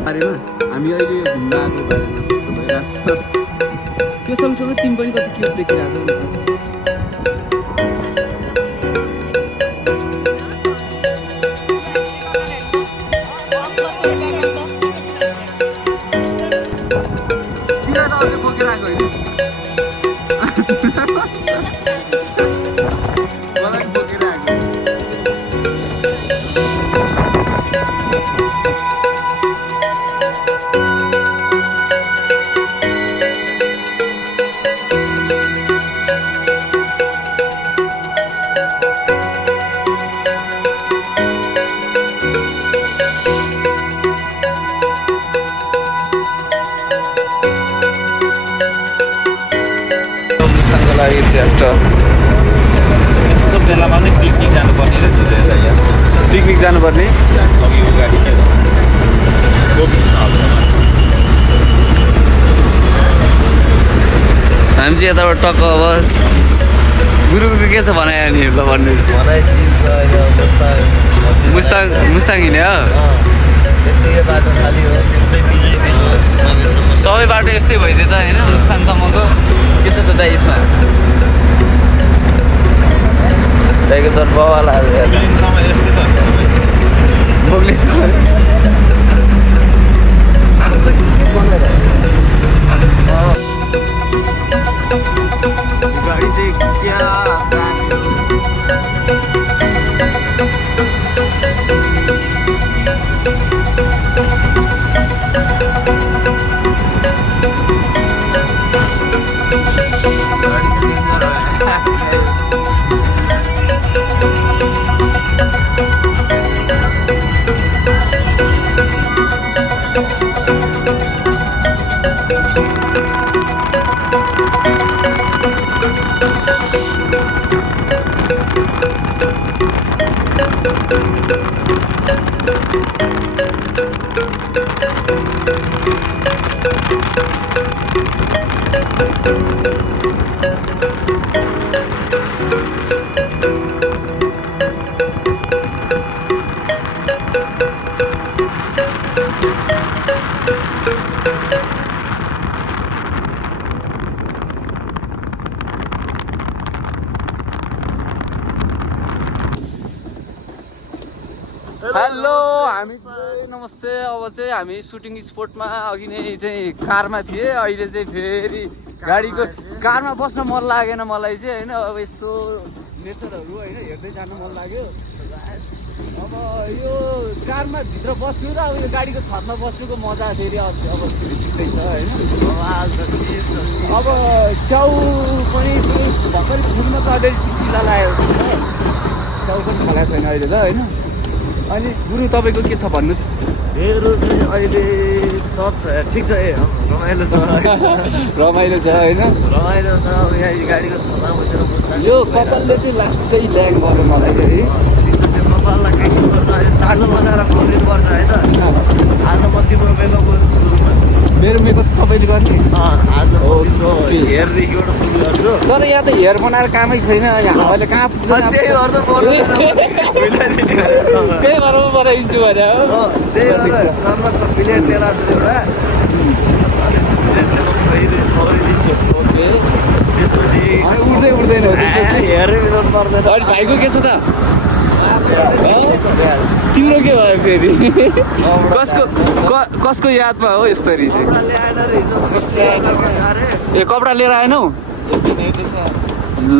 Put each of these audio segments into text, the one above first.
बारेमा हामी अहिले यो घुम्न आएको बारेमा कस्तो भइरहेको छ त्यो सँगसँगै तिमी पनि कति क्युट देखिरहेको छौ तिमीलाई त अरूले बोकेर आएको होइन मलाई बोकेर आएको लागि ट्र्याक्टर यस्तो बेलामा चाहिँ पिकनिक जानुपर्ने रहेछ यहाँ पिकनिक जानुपर्ने अघि यो गाडी के हामी चाहिँ यताबाट टक्क अब गुरुको के छ भनाइ नि ल भन्नुहोस् भनाइ चिन्छ होइन मुस्ताङ हिँड्यो त्यतिकै बाटो खाली हो यस्तै बिजै सबै बाटो यस्तै भइदियो त होइन मुस्ताङसम्मको के छ त दाइ यसमा दाइको त बाबाला यस्तै त बोक्ने गाडी चाहिँ क्या हेलो हामी चाहिँ नमस्ते अब चाहिँ हामी सुटिङ स्पटमा अघि नै चाहिँ कारमा थिएँ अहिले चाहिँ फेरि गाडीको कारमा बस्न मन लागेन मलाई चाहिँ होइन अब यसो नेचरहरू होइन हेर्दै जानु मन लाग्यो अब यो कारमा भित्र बस्नु र अब यो गाडीको छतमा बस्नुको मजा फेरि अब फेरि छुट्टै छ होइन अब स्याउ पनि भर्खरै फुल्न अगाडि चिचिला लाग्यो जस्तो छ स्याउ पनि फलाएको छैन अहिले त होइन अनि गुरु तपाईँको के छ भन्नुहोस् मेरो चाहिँ अहिले सब छ ठिक छ रमाइलो छ रमाइलो छ होइन रमाइलो छ अब यहाँ गाडीको छतमा बसेर बस्दा यो कपालले चाहिँ लास्टै ल्याङ गर्यो मलाई है ठिक छ त्यो कपाललाई काट्नुपर्छ अहिले तातो बनाएर खरिनुपर्छ है त आज म तिम्रो बेलाको सुरुमा मेरो मेकअप तपाईँले गर्ने आज म तिम्रो हेयरदेखिबाट सुरु गर्छु तर यहाँ त हेयर बनाएर कामै छैन अनि हामीले कहाँ पुग्छ त्यही गर्दा पर्दैन त्यही भएर म बनाइदिन्छु भने हो त्यही भएर शर्माको प्लेट लिएर आएको छु एउटा खरिदिन्छु ओके त्यसपछि उठ्दै उठ्दैन हो त्यसपछि हेरै मिलाउनु पर्दैन अनि भाइको के छ त तिम्रो के भयो फेरि कसको यादमा हो यस्तरी चाहिँ ए कपडा लिएर आएनौ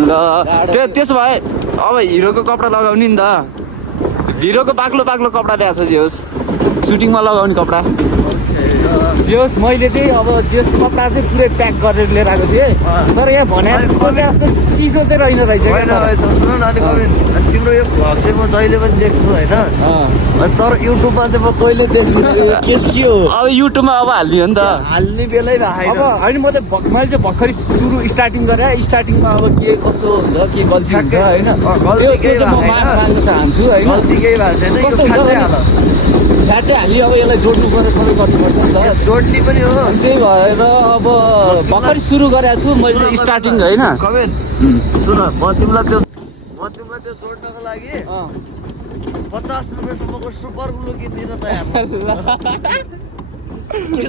ल त्यसो भए अब हिरोको कपडा लगाउने नि त हिरोको बाक्लो बाक्लो कपडा ल्याएको छ जे होस् सुटिङमा लगाउने कपडा जे होस् मैले चाहिँ अब जेस कपडा चाहिँ पुरै प्याक गरेर लिएर आएको थिएँ तर यहाँ भने सोचे जस्तो चिसो चाहिँ रहेन रहेछ सुन न अनि तिम्रो यो भ्लग चाहिँ म जहिले पनि देख्छु होइन तर युट्युबमा चाहिँ म कहिले देख्दिनँ केस के हो अब युट्युबमा अब हालिदियो नि त हाल्ने बेलै भएको अब होइन मैले चाहिँ भर्खरै सुरु स्टार्टिङ गरेँ स्टार्टिङमा अब के कस्तो हुन्छ के गल्ती हुन्छ होइन त्यो चाहिँ म मान्न चाहन्छु होइन गल्ती केही भएको छैन कस्तो हुन्छ फ्याटै हाली अब यसलाई जोड्नु पर्यो सबै गर्नुपर्छ नि त जोड्ने पनि हो त्यही भएर अब भर्खरै सुरु गरेको छु मैले चाहिँ स्टार्टिङ होइन कमेन्ट सुन म तिमीलाई त्यो म तिमीलाई त्यो जोड्नको लागि 50 रुपियाँसम्मको सुपर ग्लु किनिदिन तयार के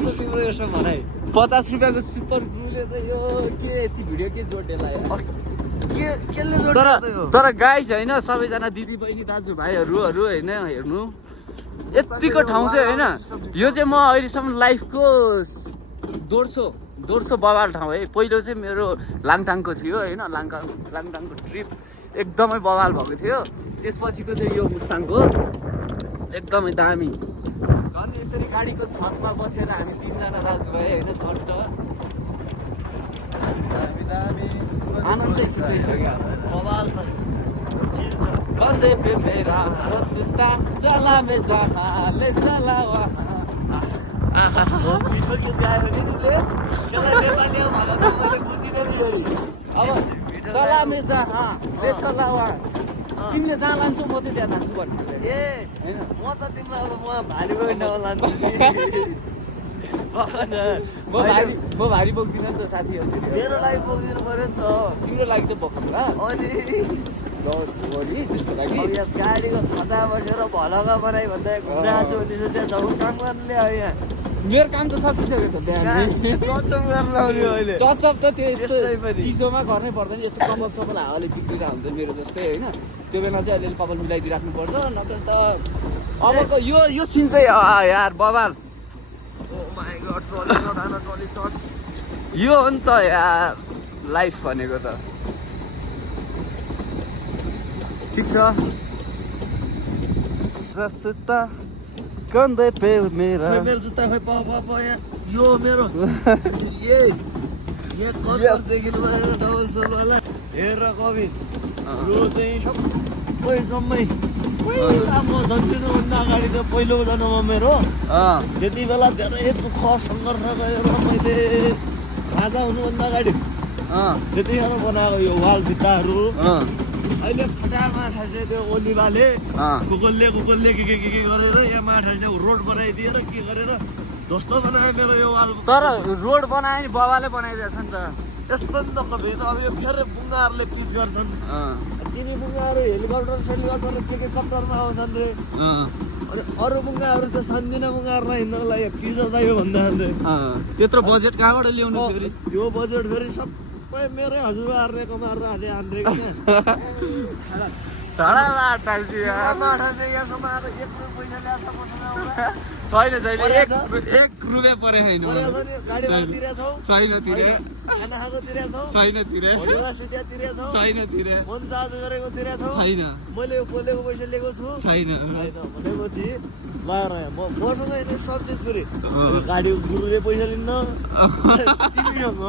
छ तिम्रो यसो भनाइ 50 रुपियाँको सुपर ग्लुले त यो के यति भिडियो के जोड्नेला यार केले तर जोड्छ तर गाइज होइन सबैजना दिदी बहिनी दाजुभाइहरू होइन हेर्नु यतिको ठाउँ चाहिँ होइन यो चाहिँ म अहिलेसम्म लाइफको दोर्सो बवाल ठाउँ है पहिलो चाहिँ मेरो लाङटाङको थियो होइन लाङटाङको ट्रिप एकदमै बवाल भएको थियो त्यसपछिको चाहिँ यो मुस्ताङको एकदमै दामी झन् यसरी गाडीको छतमा बसेर हामी तिनजना दाजुभाइ होइन छट्ट आनन्दै छुट्टै छ क्या बवाल छ चिल छ कंधे पे मेरा रास्ता चला मैं जहाँ ले चला वहाँ मिठो गीत गायो नि तिमीले त्यसलाई नेपालीमा भन त मैले बुझिनँ नि फेरि अब चला मैं जहाँ ले चला वहाँ तिमीले जहाँ लान्छौ म चाहिँ त्यहाँ जान्छु भन्नु चाहिँ ए होइन म त तिमीलाई अब म भारी बोक्न लान्छु म भारी बोक्दिनँ नि त साथीहरू मेरो लागि बोकिदिनु पर्यो नि त तिम्रो लागि त बोकाउँला अनि त्यसको लागि अब यहाँ गाडीको छटा बसेर भलगा बनाइ भन्दा घुम्न आएको भने सोचेको छ काम गर्नुले अब यहाँ मेरो काम त सकिसक्यो त बिहान कचम गरेर लाउने अहिले टचअप त त्यो त्यसै यस्तो पनि। चिसोमा गर्नै पर्दैन यस्तो कपाल सपाल हावाले बिग्रिरहेको हुन्छ मेरो जस्तै होइन त्यो बेला चाहिँ अलिअलि कपाल मिलाइदिइराख्नु पर्छ नत्र त अबको यो सिन चाहिँ यार बबाल oh my god truly shut यो हो नि त यार लाइफ भनेको त ठिक छ रास्ता कंधे पे मेरा खोइ मेरो जुत्ता खोइ पा यहाँ यो मेरो ये कलर देखिनु भएन डबल सोल वाला हेर कविन यो चाहिँ सबै सम्मै म झन्किनुभन्दा अगाडि त पहिलो जन्म मेरो त्यति बेला धेरै दुःख सङ्घर्ष गरेर मैले राजा हुनुभन्दा अगाडि त्यतिखेर बनाएको यो वाल भित्ताहरू अहिले फटामा ठासे त्यो ओलीबाले कुकुलले के गरेर यहाँ माठासे रोड बनाइदिएर के गरेर ध्वस्त बनायो मेरो यो वाल तर रोड बनायो नि बाबाले बनाइदिएछ नि त यस्तो नि त कवि अब यो फेरि बुङ्गाहरूले पिच गर्छन् तिनी बुङ्गाहरू हेलिकप्टर सेलिकप्टर के कप्टरमा आउँछन् रे अनि अरू बुङ्गाहरू त सान्दिना बुङ्गाहरूलाई हिँड्नको लागि पिज चाहियो भन्दा रे त्यत्रो बजेट कहाँबाट ल्याउनु फेरि त्यो बजेट फेरि सबै मेरै हजुरबाहरूले कमाएर हाले हान्रे छाडा टाल्छु यहाँसम्म आएर 1 रुपियाँ पैसा ल्याएर छैन एक रुपियाँ परे छैन गाडी भाडा तिरेछौ छैन तिरे खाना खाएको तिरेछौ छैन तिरे होटेलमा सुत्या तिरेछौ छैन तिरे फोन चार्ज गरेको तिरेछौ छैन मैले यो बोलेको पैसा लिएको छु छैन भनेपछि बाहिर मसँग यिनी सब चिज फेरि गाडीको गुरुले पैसा लिन्न तिमीसँग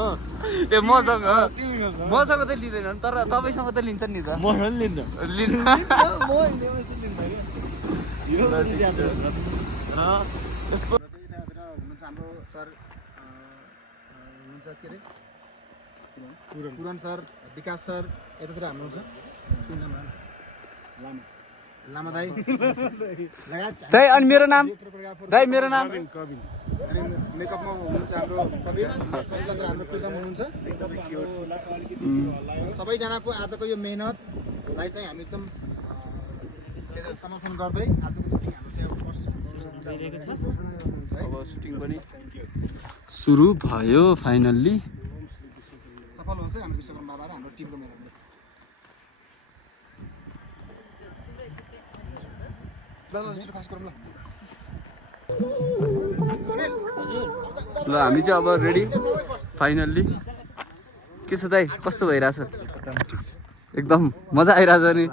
ए मसँग त लिँदैन तर तपाईँसँग त लिन्छ नि त मसँग लिन्न लिन्छ म हिँड्दै लिन्न क्या यो पनि ज्यादा छ र यस्तो हुनुहुन्छ हाम्रो सर हुनुहुन्छ के अरे पुरन सर विकास सर यतातिर हाम्रो हुन्छ लामा दाई दाइ अनि मेरो नाम दाइ मेरो नाम कविन अनि मेकअपमा हुनुहुन्छ हाम्रो कविर यतातिर हाम्रो प्रितम हुनुहुन्छ सबैजनाको आजको यो मेहनतलाई चाहिँ हामी एकदम समर्थन गर्दै आजको सुटिङ हाम्रो चाहिँ फर्स्ट अब सुटिङ पनि सुरु भयो फाइनल्ली सफल होस् है हाम्रो विश्वकर्म बाबा र हाम्रो टिमको मेहनतले ल हामी चाहिँ अब रेडी फाइनल्ली के छ दाइ कस्तो भइरहेछ एकदम मजा आइरहेछ नि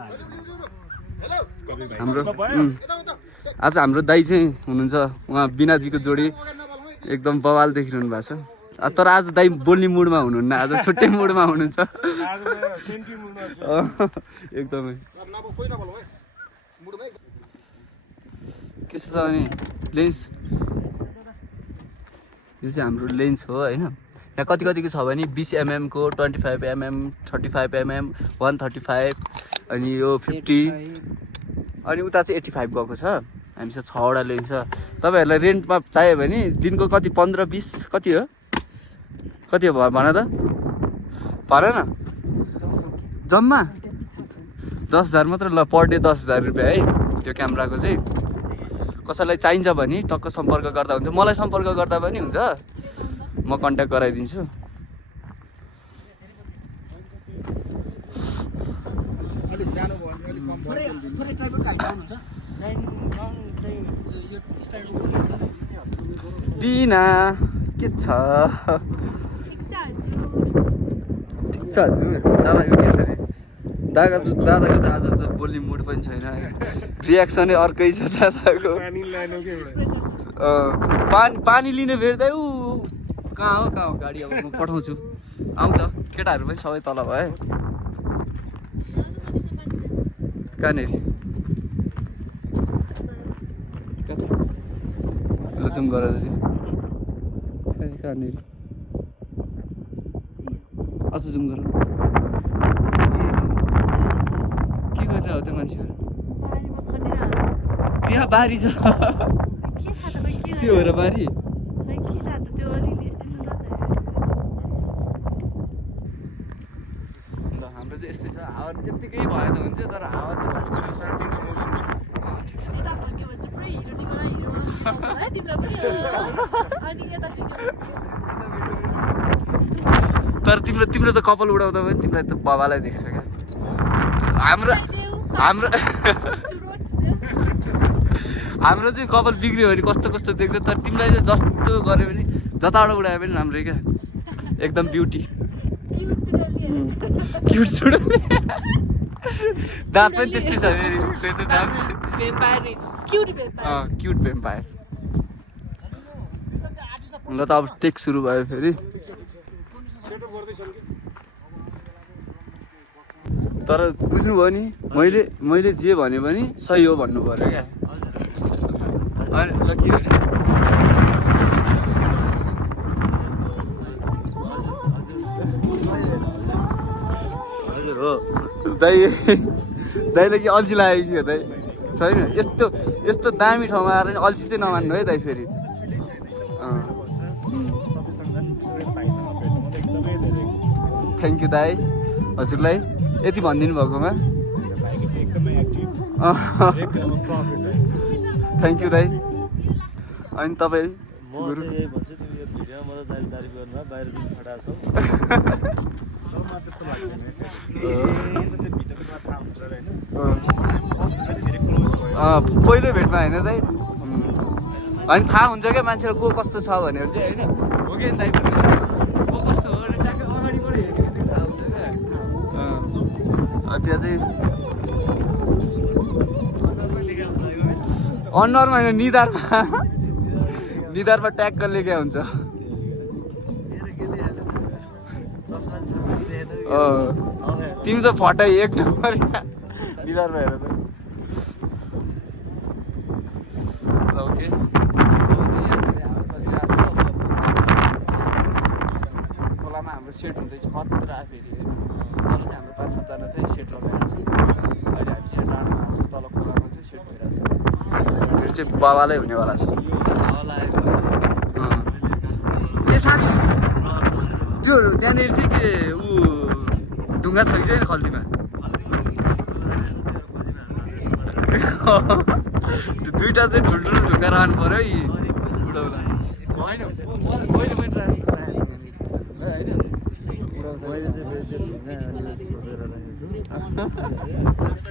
हाम्रो आज हाम्रो दाइ चाहिँ हुनुहुन्छ उहाँ बिनाजीको जोडी एकदम बवाल देखिरहनु भएको छ तर आज दाइ बोल्ने मुडमा हुनुहुन्न आज छुट्टै मुडमा हुनुहुन्छ एकदमै के छ अनि लेन्स यो चाहिँ हाम्रो लेन्स हो होइन यहाँ कतिको छ भने 20 mm को 25 mm 35 mm 135 अनि यो 50 अनि उता चाहिँ 85 गएको छ हामीसँग 6वटा लेन्स छ तपाईँहरूलाई रेन्टमा चाहियो भने दिनको कति 15-20 कति हो भन त भन न जम्मा 10,000 मात्र ल पर डे 10,000 रुपियाँ है त्यो क्यामेराको चाहिँ कसैलाई चाहिन्छ भने टक्क सम्पर्क गर्दा हुन्छ मलाई सम्पर्क गर्दा पनि हुन्छ म कन्ट्याक्ट गराइदिन्छु अलिक सानो भयो भने अलिक कम भयो थोरै ट्राइपड हाइट आउनुहुन्छ यो स्टाइल बिना के छ ठिक छ हजुर दादाको के छ अरे दादाको त आज त बोल्ने मुड पनि छैन रियाक्सनै अर्कै छ दादाको पानी लिने भेट्दै ऊ कहाँ हो गाडी अब म पठाउँछु आउँछ केटाहरू पनि सबै तल भयो कहाँनिर ल जुम गर कहाँनिर अझ जुम गर के गरेर हो त्यो मान्छेहरू त्यहाँ बारी छ त्यो हो र बारी ल हाम्रो चाहिँ यस्तै छ हावा त्यत्तिकै भयो त हुन्छ तर हावा तर तिम्रो त कपाल उडाउँदा पनि तिमीलाई त बाबालाई देख्छ क्या हाम्रो चाहिँ कपाल बिग्रियो भने कस्तो देख्छ तर तिमीलाई चाहिँ जस्तो गऱ्यो भने जताबाट उडायो पनि राम्रै क्या एकदम ब्युटी क्युट छुडाउने दाँत पनि त्यस्तै छ क्युट भेम्पायर ल त अब टेक सुरु भयो फेरि तर बुझ्नुभयो नि मैले जे भने पनि सही हो भन्नु पर्यो क्या ल के हजुर हो दाइलाई के अल्छी लाग्यो कि हो दाइ छैन यस्तो दामी ठाउँमा आएर नि अल्छी चाहिँ नमान्नु है दाइ फेरि थ्याङ्क यू दाइ हजुरलाई यति भनिदिनु भएकोमा थ्याङ्क यू दाइ अनि तपाईँ म चाहिँ यही भन्छु तिमी यो भिडियोमा म त दारी गर्नुमा बाहिर दिन फटा छौ त्यस्तो लाग्दैन त्यो भित्रको थाहा हुन्छ होइन पनि धेरै क्लोज भयो पहिलो भेटमा होइन दाइ अनि थाहा हुन्छ क्या मान्छेलाई को कस्तो छ भनेर चाहिँ होइन हो कि दाइ को कस्तो हो ट्याक्कै अगाडिबाट हेऱ्यो भने थाहा हुन्छ क्या त्यहाँ चाहिँ अनुहारमा होइन निधारमा ट्याक्क लेख्या हुन्छ तिमी त फटाइ एक नम्बर निधारमा हेर त ओके खोलामा हाम्रो सेट हुँदैछ खतरा फेरि तल चाहिँ हाम्रो 5-7 जना चाहिँ सेट लगाइरहेको छ अहिले हामी चाहिँ डाँडामा छौँ तल खोलामा चाहिँ सेट भइरहेको छ मेरो चाहिँ बाबालाई हुनेवाला छ ए साँच्ची त्यो त्यहाँनिर चाहिँ के ऊ ढुङ्गा छ कि छैन खल्तीमा दुईवटा चाहिँ ठुल्ठुलो ढुङ्गा राख्नु पऱ्यो है उडाउला होइन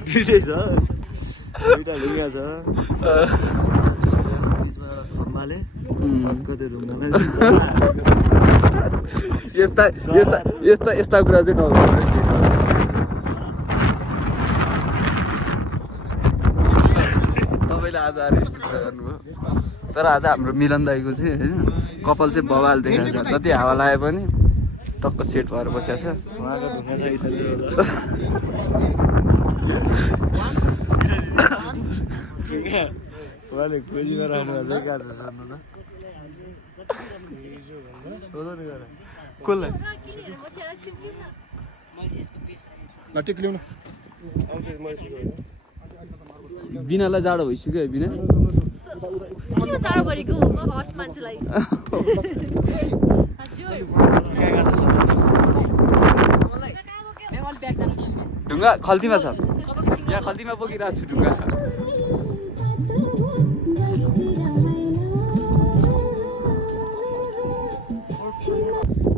दुइटै छ दुइटा ढुङ्गा छ बिचमा एउटा खम्बाले कति ढुङ्गालाई यस्ता कुरा चाहिँ नहुनु तपाईँले आज आएर यस्तो कुरा गर्नुभयो तर आज हाम्रो मिलन दाईको चाहिँ होइन कपाल चाहिँ बवाल देखाएको छ जति हावा लाए पनि टक्क सेट भएर बसिएको छ उहाँको ढुङ्गा छ इत्यादि उहाँले खोजीमा राख्नु चाहिँ कहाँ छ सोध्नु त सोध्नु नि गएर कसलाई ल टिक ल्याउन बिनालाई जाडो भइसक्यो है बिना ढुङ्गा खल्तीमा छ यहाँ खल्तीमा बोकिरहेको छु ढुङ्गा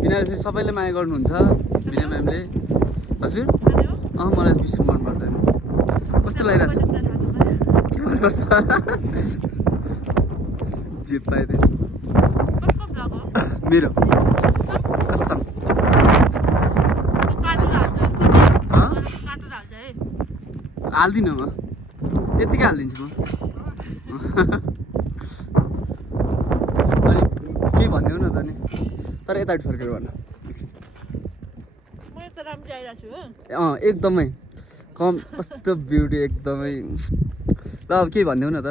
बिना फेरि सबैले माया गर्नुहुन्छ बिना म्यामले हजुर मलाई बिस्कुट मन पर्दैन कस्तो लागिरहेको छ के मनपर्छ जे पाए त्यो मेरो कसम हाल्दिनँ म यत्तिकै हालिदिन्छु म अनि केही भनिदेऊ न त नि तर यतापट्टि फर्केर भन एकदमै कम कस्तो ब्युटी एकदमै ल अब केही भनिदेऊ न त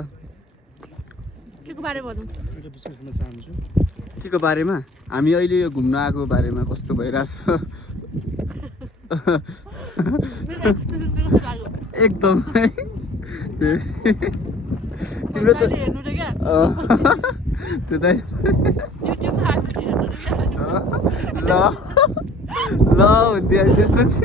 के को बारेमा हामी अहिले यो घुम्न आएको बारेमा कस्तो भइरहेछ एकदमै तिम्रो त त्यो त ल ल हुन्थ्यो अनि त्यसपछि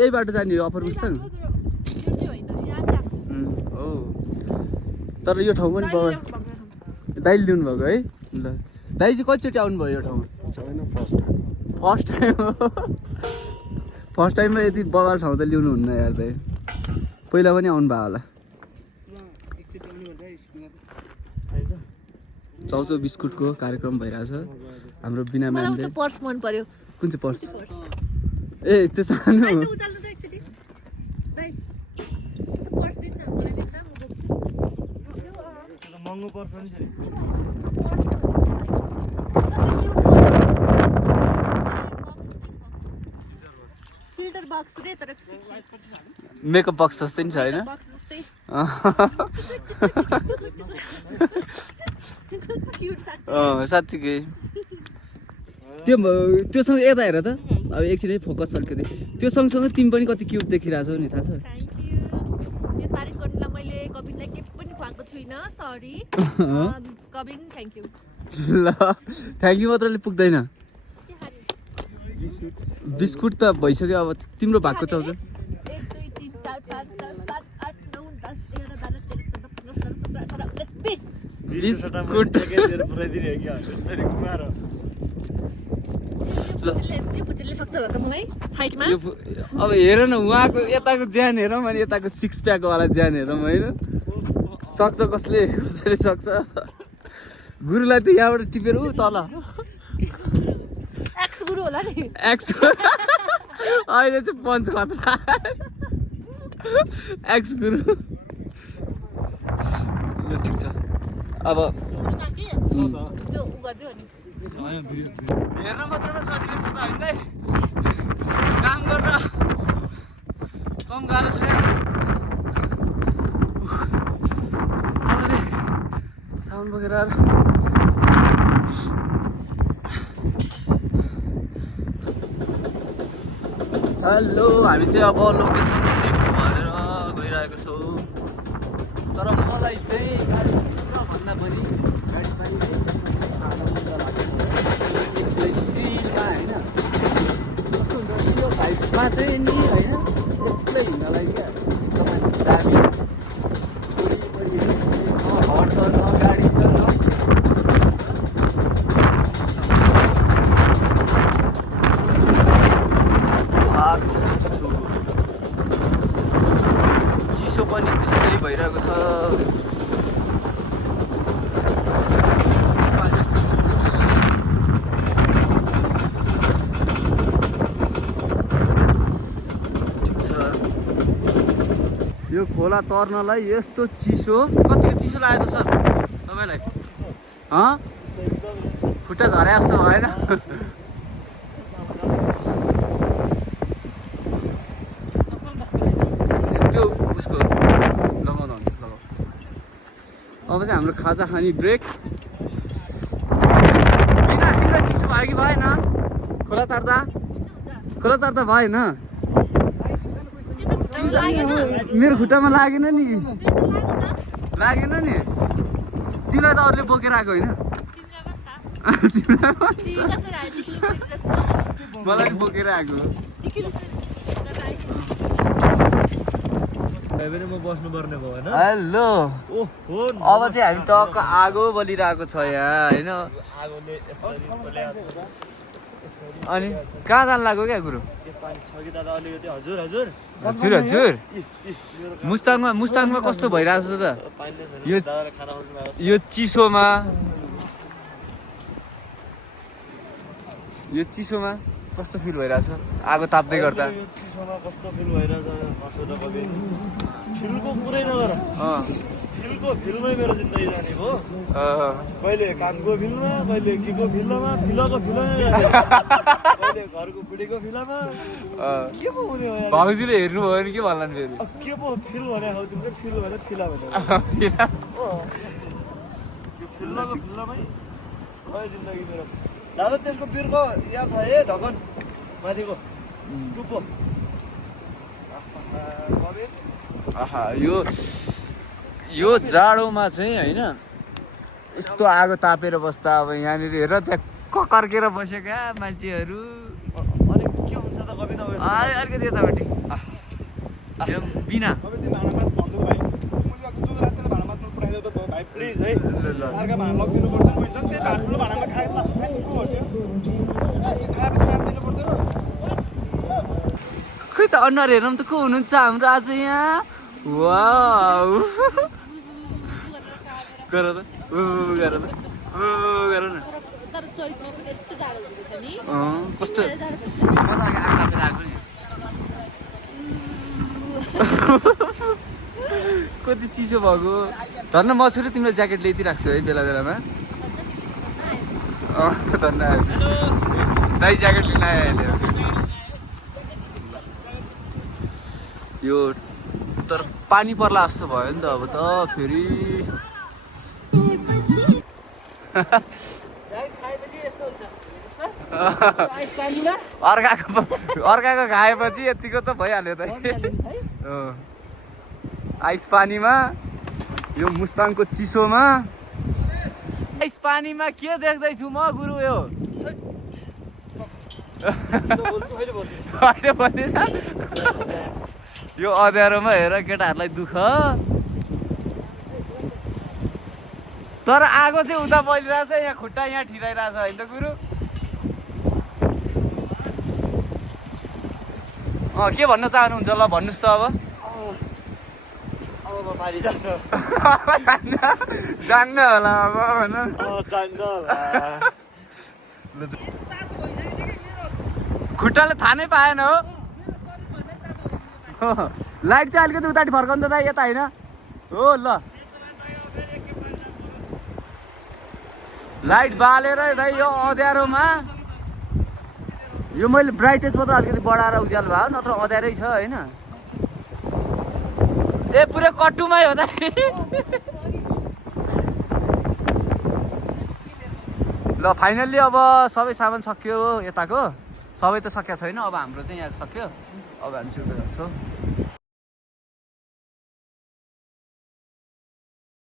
यही बाटो जाने हो अप्पर मुस्ताङ हो तर यो ठाउँ पनि दाइले ल्याउनु भएको है ल दाइ चाहिँ कतिचोटि आउनुभयो यो ठाउँमा फर्स्ट टाइममा यति बगाल ठाउँ त ल्याउनु हुन्न यार दाइ पहिला पनि आउनु भयो होला चाउचाउ बिस्कुटको कार्यक्रम भइरहेछ हाम्रो बिना म्यामले पर्स मन पर्यो कुन चाहिँ पर्स ए त्यो सानो महँगो पर्छ नि फिल्टर बक्स रे तर मेकअप बक्स जस्तै नि छ होइन बक्स जस्तै साँच्चीकै त्योसँग यता हेर त अब एकछिन है फोकस सल्किँदै त्यो सँगसँगै तिमी पनि कति क्युट देखिरहेछौ नि थाहा छ थ्याङ्क यू यो तारिफ गर्नुलाई मैले कविनलाई के पनि खुवाएको छुइनँ सरी कविन थ्याङ्क यू ल थ्याङ्क यू मात्रले पुग्दैन बिस्कुट त भइसक्यो अब तिम्रो भागको चाउच बिस्कुट अब हेर न उहाँको यताको ज्यान हेरौँ अनि यताको सिक्स प्याकवाला ज्यान हेरौँ होइन सक्छ कसले कसैले सक्छ गुरुलाई त यहाँबाट टिपेर ऊ तल एक्स गुरु होला नि एक्स अहिले चाहिँ पञ्च खतरा एक्स गुरु ल ठिक छ अब हेर्न मात्र सजिलो छ त हामीलाई काम गरेर कम गाह्रो छैन साउन्ड बोकेर हेलो हामी चाहिँ अब लोकेसन सिफ्ट भएर गइरहेको छौँ तर मलाई चाहिँ गाडी भन्दा पनि गाडी पानी आनन्द लाग्छ एक्लैसिनमा होइन कस्तो हुन्छ यो भाइब्समा चाहिँ नि होइन एक्लै हिँड्नलाई क्या तपाईँ दामी हर्न छ न गाडी छ न चिसो पनि त्यस्तै भइरहेको छ यो खोला तर्नलाई यस्तो चिसो कतिको चिसो लागेको छ तपाईँलाई खुट्टा झरे जस्तो भएन हाम्रो खाजा खाने ब्रेक। बिना तिमीलाई चिसो भयो कि भएन? खोला तार्दा भएन? मेरो खुट्टामा लागेन नि। लागेन नि? तिमीलाई त अरूले बोकेर आएको होइन? मलाई बोकेर आएको। म बस्नुपर्ने भयो होइन हेलो, अब चाहिँ हामी टक्क आगो बलिरहेको छ यहाँ होइन। अनि कहाँ जानु लाग्यो क्या गुरु? हजुर मुस्ताङमा कस्तो भइरहेको छ त यो चिसोमा? कस्तो फिल भइरहेछ आगो ताप्दै गर्दा? कस्तो फिल भइरहेछ फिलको कुरै नगर फिलको फिलमै मेरो जिन्दगी जाने भयो। कहिले कामको फिल्ममा, कहिले केको फिल्ममा, फिलको फिल्ममै कहिले घरको बुढीको फिल्ममा के पो हुने हो यार। भाउजूले हेर्नु भयो नि के भन्लान् फेरि? के पो फिल भने हौ तिम्रो फिल भने फिला भने यो फिल्मको फिल्ममै भयो जिन्दगी मेरो। दादा त्यसको बिर्को यहाँ छ है ढकन माथिको टुप्पो। आहा यो जाडोमा चाहिँ होइन यस्तो आगो तापेर बस्दा अब यहाँनिर हेर त्यहाँ ककर्केर बसेका मान्छेहरू। अनि के हुन्छ त कवि नभए अलिकति यतापट्टि बिना प्लिज है अर्का भाँडा लगिदिनु पर्छ। मैले झन् त्यही ठुलो भाँडामा खाएको खै त अनुहार हेरौँ त को हुनुहुन्छ हाम्रो आज यहाँ? वाउ गर त गर न तर चैतमा पनि यस्तो जाडो हुँदैछ नि। कस्तो मजाले आग तापेर आएको नि। कति चिसो भएको धन्न। म छु र तिमीलाई ज्याकेट ल्याइदिइराख्छु है बेला बेलामा। धन्न दाइ ज्याकेट लिन आइहाल्यो। यो तर पानी पर्ला जस्तो भयो नि त अब त फेरि। अर्काको खाएपछि यतिको त भइहाल्यो त। आइस पानीमा यो मुस्ताङको चिसोमा आइस पानीमा के देख्दैछु म गुरु? यो अँध्यारोमा हेर केटाहरूलाई दुःख। तर आगो चाहिँ उता बलिरहेछ, यहाँ खुट्टा यहाँ ठिराइरहेछ होइन त गुरु? के भन्न चाहनुहुन्छ ल भन्नुहोस् त अब। जान्न होला अब भन। खुट्टाले थाहा नै पाएन हो। लाइट चाहिँ अलिकति उतापट्टि फर्काउनु त दाइ, यता होइन हो। ल लाइट बालेर दाइ यो अँध्यारोमा यो मैले ब्राइटनेस मात्र अलिकति बढाएर उज्यालो भयो, नत्र अँध्यारै छ होइन। ए पुरै कट्टुमै हो त। ल फाइनल्ली अब सबै सामान सक्यो यताको। सबै त सकिएको छैन, अब हाम्रो चाहिँ यहाँ सक्यो। अब हामी छिटो जान्छौँ।